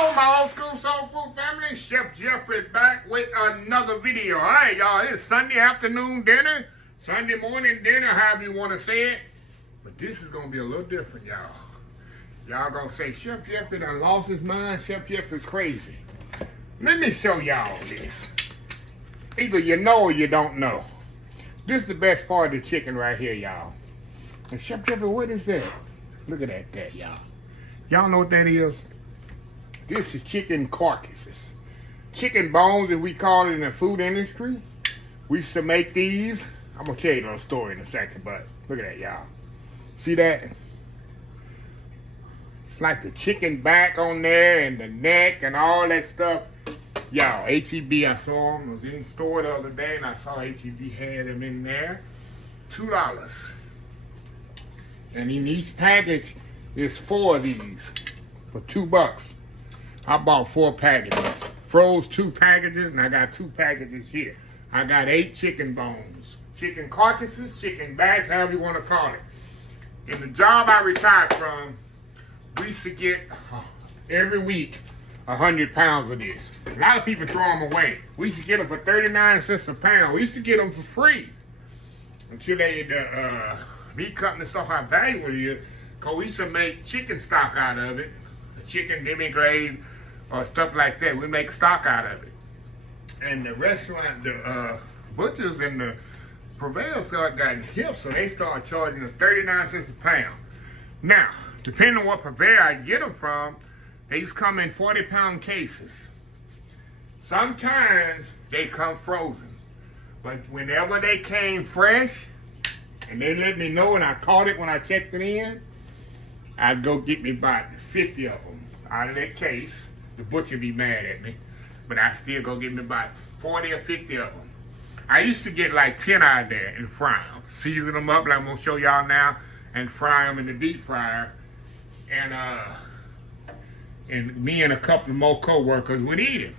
Hello, my old school soul food family. Chef Jeffrey back with another video. All right, y'all. It's Sunday afternoon dinner, Sunday morning dinner, however you want to say it. But this is gonna be a little different, y'all. Y'all gonna say Chef Jeffrey done lost his mind. Chef Jeffrey's crazy. Let me show y'all this. Either you know or you don't know. This is the best part of the chicken right here, y'all. And Chef Jeffrey, what is that? Look at that, y'all. Y'all know what that is? This is chicken carcasses. Chicken bones, as we call it in the food industry. We used to make these. I'm going to tell you a little story in a second, but look at that, y'all. See that? It's like the chicken back on there and the neck and all that stuff. Y'all, H-E-B, I saw them. I was in the store the other day and I saw H-E-B had them in there. $2. And in each package, there's 4 of these for $2. I bought 4 packages, froze 2 packages, and I got 2 packages here. I got 8 chicken bones, chicken carcasses, chicken backs, however you want to call it. In the job I retired from, we used to get every week 100 pounds of this. A lot of people throw them away. We used to get them for 39 cents a pound. We used to get them for free until the meat company saw how valuable it is, because we used to make chicken stock out of it, the chicken demi-glaze, or stuff like that. We make stock out of it. And the restaurant, the butchers and the purveyors started getting hip, so they started charging us 39 cents a pound. Now, depending on what purveyor I get them from, they used to come in 40-pound cases. Sometimes they come frozen. But whenever they came fresh, and they let me know and I caught it when I checked it in, I'd go get me about 50 of them out of that case. The butcher be mad at me, but I still go get me about 40 or 50 of them. I used to get like 10 out of there and fry them. Season them up like I'm gonna show y'all now and fry them in the deep fryer. And me and a couple more co-workers would eat it.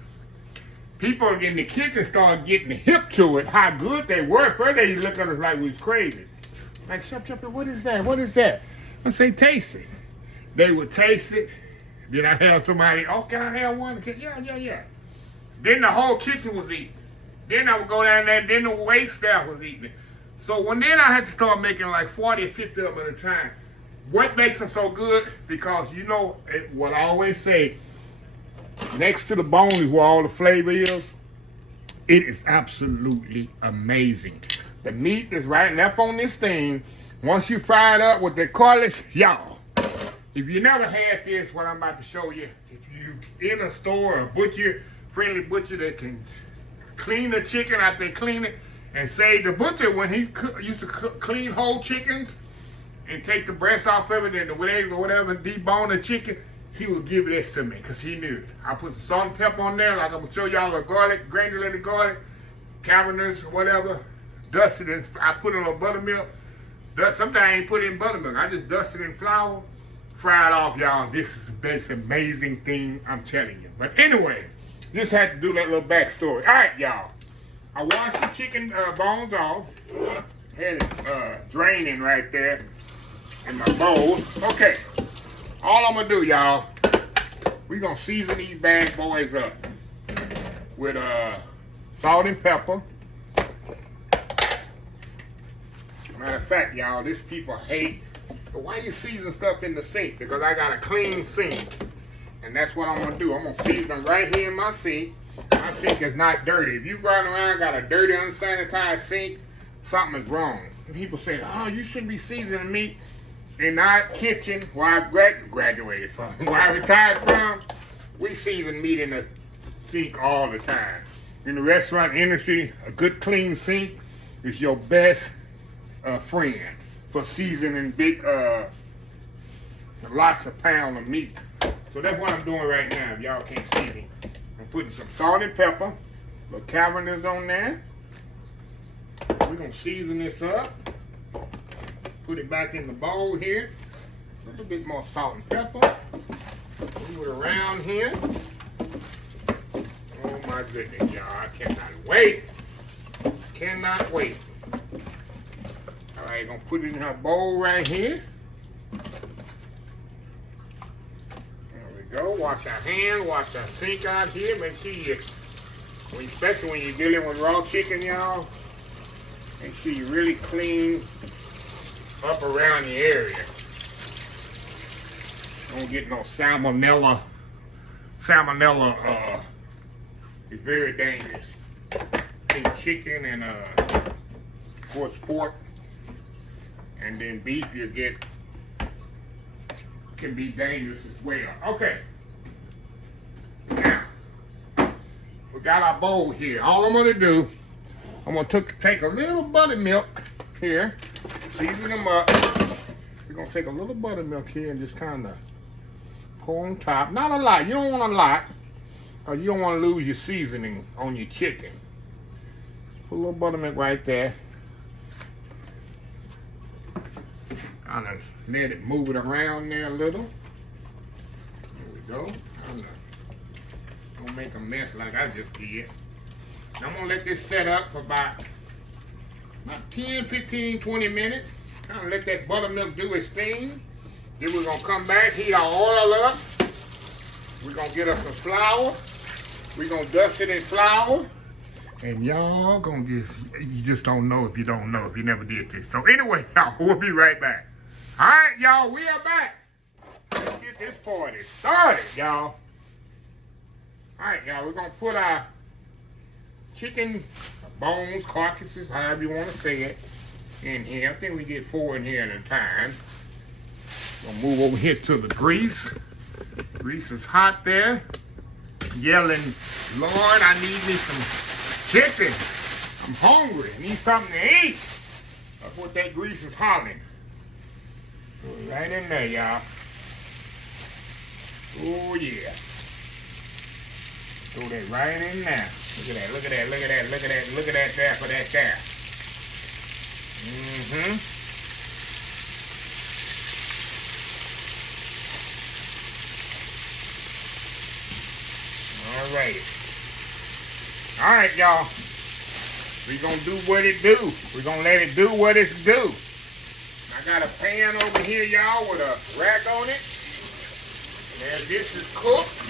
People in the kitchen started getting hip to it, how good they were. First they looked at us like we was crazy. Like, Chef, what is that? What is that? I say, taste it. They would taste it. Then I have somebody, oh, can I have one? Yeah. Then the whole kitchen was eating. Then I would go down there, then the wait staff was eating it. So then I had to start making like 40 or 50 of them at a time. What makes them so good? Because you know what I always say, next to the bone is where all the flavor is. It is absolutely amazing. The meat is right left on this thing. Once you fry it up with the cartilage, y'all. If you never had this, what I'm about to show you, if you in a store, a butcher, friendly butcher that can clean the chicken after they clean it, and say the butcher, when he used to clean whole chickens and take the breast off of it and the legs or whatever, debone the chicken, he would give this to me because he knew it. I put some salt and pepper on there, like I'm gonna show y'all, the garlic, granulated garlic, cavernous or whatever, dusted it. I put it on buttermilk. Sometimes I ain't put it in buttermilk. I just dust it in flour. Fry it off, y'all. This is the best amazing thing, I'm telling you. But anyway, just had to do that little backstory. All right, y'all. I washed the chicken bones off. Had it draining right there in my bowl. Okay. All I'm going to do, y'all, we're going to season these bad boys up with salt and pepper. Matter of fact, y'all, these people hate, why you season stuff in the sink? Because I got a clean sink. And that's what I'm going to do. I'm going to season them right here in my sink. My sink is not dirty. If you running around got a dirty, unsanitized sink, something is wrong. And people say, oh, you shouldn't be seasoning meat in our kitchen where I graduated from. Where I retired from, we season meat in the sink all the time. In the restaurant industry, a good clean sink is your best friend for seasoning big, lots of pounds of meat. So that's what I'm doing right now, if y'all can't see me. I'm putting some salt and pepper, little cavernous on there. We're gonna season this up. Put it back in the bowl here. A little bit more salt and pepper. Move it around here. Oh my goodness, y'all, I cannot wait. Cannot wait. All right, gonna put it in our bowl right here. There we Go wash our hands, wash our sink out here. Make sure you, especially when you're dealing with raw chicken, y'all, make sure you really clean up around the area. Don't get no salmonella. Salmonella is very dangerous. In chicken and of course pork, and then beef you get can be dangerous as well. Okay. Now we got our bowl here. All I'm gonna do, I'm gonna take a little buttermilk here, season them up. We're gonna take a little buttermilk here and just kind of pour on top. Not a lot. You don't want a lot, because you don't want to lose your seasoning on your chicken. Put a little buttermilk right there. Kind of let it move it around there a little. There we go. Don't make a mess like I just did. Now I'm gonna let this set up for about 10, 15, 20 minutes. Kind of let that buttermilk do its thing. Then we're gonna come back, heat our oil up. We're gonna get us some flour. We're gonna dust it in flour. And y'all gonna get, you just don't know if you don't know, if you never did this. So anyway, y'all, we'll be right back. All right, y'all, we are back. Let's get this party started, y'all. All right, y'all, we're gonna put our chicken bones, carcasses, however you wanna say it, in here. I think we get 4 in here at a time. Gonna move over here to the grease. Grease is hot there. Yelling, Lord, I need me some chicken. I'm hungry. I need something to eat. That's what that grease is hollering. Right in there, y'all. Oh, yeah. Throw that right in there. Look at that, look at that, look at that, look at that, look at that there for that there. All right, y'all. We're gonna do what it do. We're gonna let it do what it's do. I got a pan over here, y'all, with a rack on it. And as this is cooked,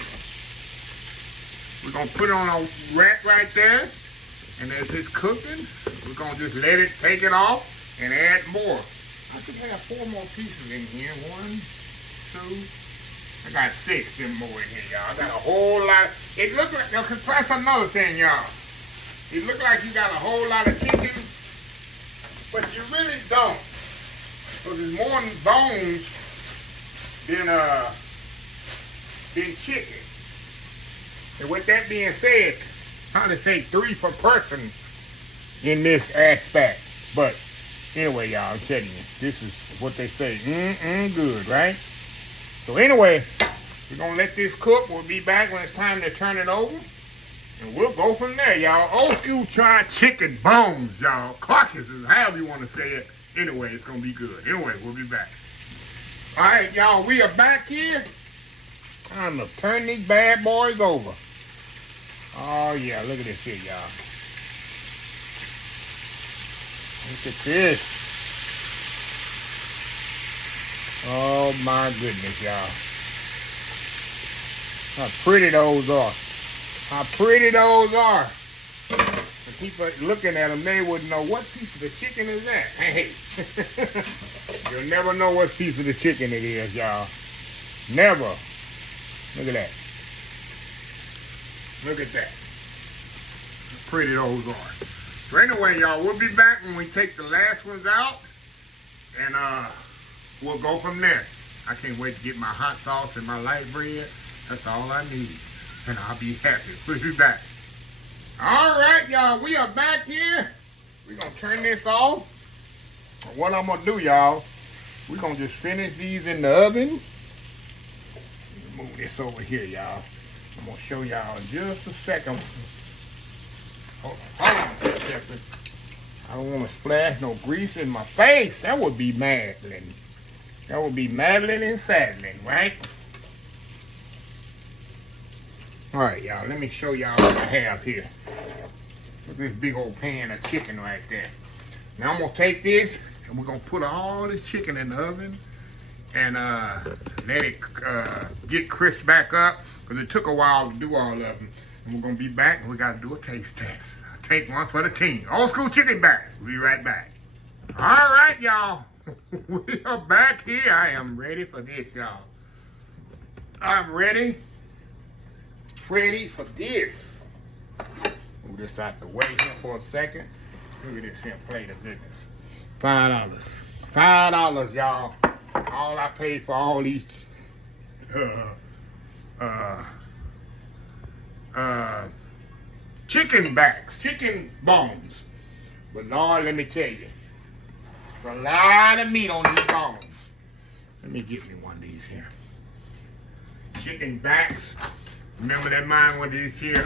we're gonna put it on a rack right there. And as it's cooking, we're gonna just let it take it off and add more. I think I have 4 more pieces in here. 1, 2. I got 6 and more in here, y'all. I got a whole lot. It look like, cause that's another thing, y'all. It look like you got a whole lot of chicken, but you really don't. So there's more bones than chicken. And with that being said, trying to take 3 per person in this aspect. But anyway, y'all, I'm telling you, this is what they say. Good, right? So anyway, we're gonna let this cook. We'll be back when it's time to turn it over. And we'll go from there, y'all. Old school fried chicken bones, y'all. Carcasses, however you want to say it. Anyway, it's gonna be good. Anyway, we'll be back. All right, y'all, we are back here. Time to turn these bad boys over. Oh yeah, look at this here, y'all. Look at this. Oh my goodness, y'all. How pretty those are. How pretty those are. The people looking at them, they wouldn't know what piece of the chicken is that. Hey, you'll never know what piece of the chicken it is, y'all. Never. Look at that. Look at that. How pretty those are. So anyway, y'all, we'll be back when we take the last ones out. And we'll go from there. I can't wait to get my hot sauce and my light bread. That's all I need. And I'll be happy. We'll be back. All right, y'all. We are back here. We're going to turn this off. And what I'm going to do, y'all, we're going to just finish these in the oven. Move this over here, y'all. I'm going to show y'all in just a second. Hold on a second. I don't want to splash no grease in my face. That would be maddening. That would be maddening and saddening, right? All right, y'all. Let me show y'all what I have here. Look at this big old pan of chicken right there. Now I'm going to take this and we're going to put all this chicken in the oven and let it get crisp back up, because it took a while to do all of them. And we're gonna be back, and we gotta do a taste test. I'll take one for the team. Old school chicken back. We'll be right back. All right, y'all. We are back here. I am ready for this, y'all. I'm ready for this. Move this out the way here for a second. Look at this here plate of goodness. $5. $5, y'all. All I paid for all these chicken backs, chicken bones. But Lord, let me tell you, there's a lot of meat on these bones. Let me get me one of these here. Chicken backs. Remember that mine one of these here,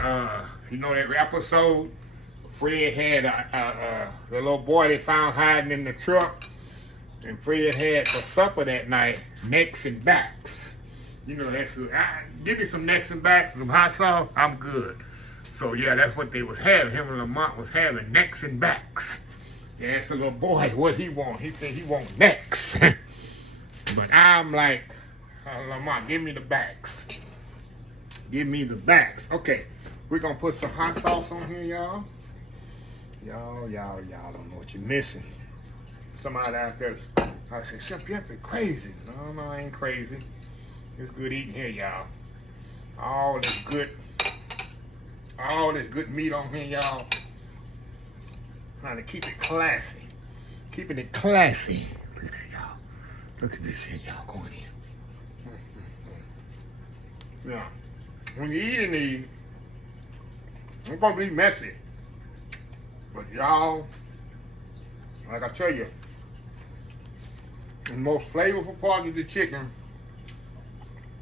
you know that episode? Fred had the little boy they found hiding in the truck. And Fred had for supper that night, necks and backs. You know, that's good. Give me some necks and backs, some hot sauce, I'm good. So yeah, that's what they was having. Him and Lamont was having necks and backs. Yeah, asked the little boy what he want. He said he want necks. But I'm like, Lamont, give me the backs. Give me the backs. Okay, we're gonna put some hot sauce on here, y'all. Y'all don't know what you're missing. Somebody out there, I said, Chef Jeff is crazy. No, I ain't crazy. It's good eating here, y'all. All this good meat on here, y'all. Trying to keep it classy. Keeping it classy. Look at that, y'all. Look at this here, y'all, going in. Now, when you're eating these, it's gonna be messy. But y'all, like I tell you, the most flavorful part of the chicken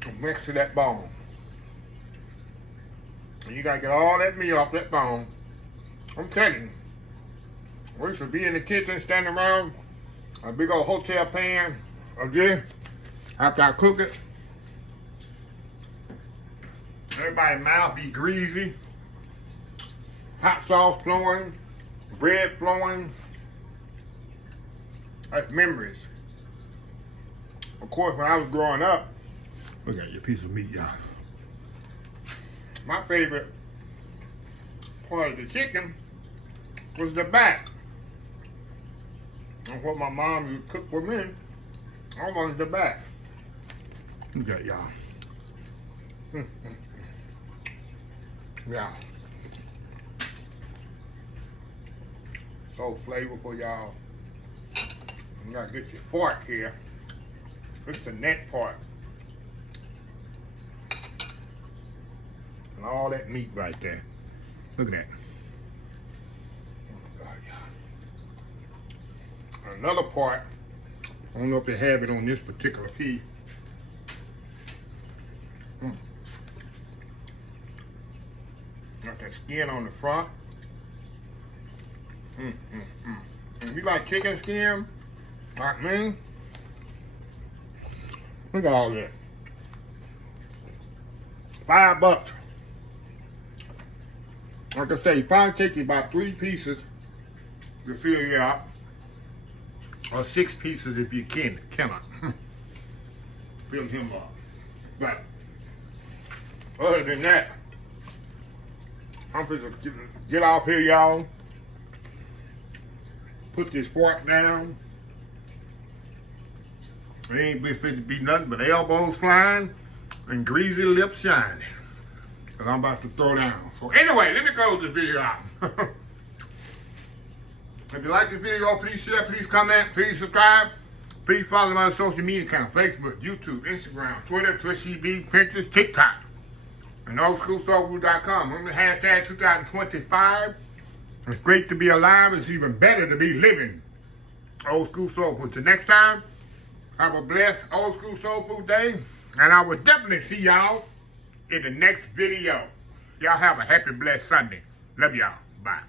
is next to that bone. And you gotta get all that meat off that bone. I'm telling you, we used to be in the kitchen standing around a big old hotel pan of this after I cook it. Everybody's mouth be greasy, hot sauce flowing, bread flowing. That's memories. Of course, when I was growing up, look at your piece of meat, y'all. My favorite part of the chicken was the back. And what my mom would cook for me, I wanted the back. Look at y'all. Yeah. So flavorful, y'all. You gotta get your fork here. This is the neck part. And all that meat right there. Look at that. Oh my God, y'all. Another part, I don't know if they have it on this particular piece. Got that skin on the front. If you like chicken skin, like me, look at all that. $5. Like I say, you probably take you about 3 pieces to fill you out, or 6 pieces if you cannot. Fill him up. But other than that, I'm gonna get off here, y'all. Put this fork down. It ain't fit to be nothing but elbows flying and greasy lips shining. Cause I'm about to throw down. So anyway, let me close this video out. If you like this video, please share, please comment, please subscribe. Please follow my social media accounts: Facebook, YouTube, Instagram, Twitter, TwitchTV, Pinterest, TikTok, and oldschoolsoulfood.com. Remember the hashtag 2025. It's great to be alive. It's even better to be living. Old School Soul Food. Till next time, have a blessed Old School Soul Food day. And I will definitely see y'all in the next video. Y'all have a happy, blessed Sunday. Love y'all. Bye.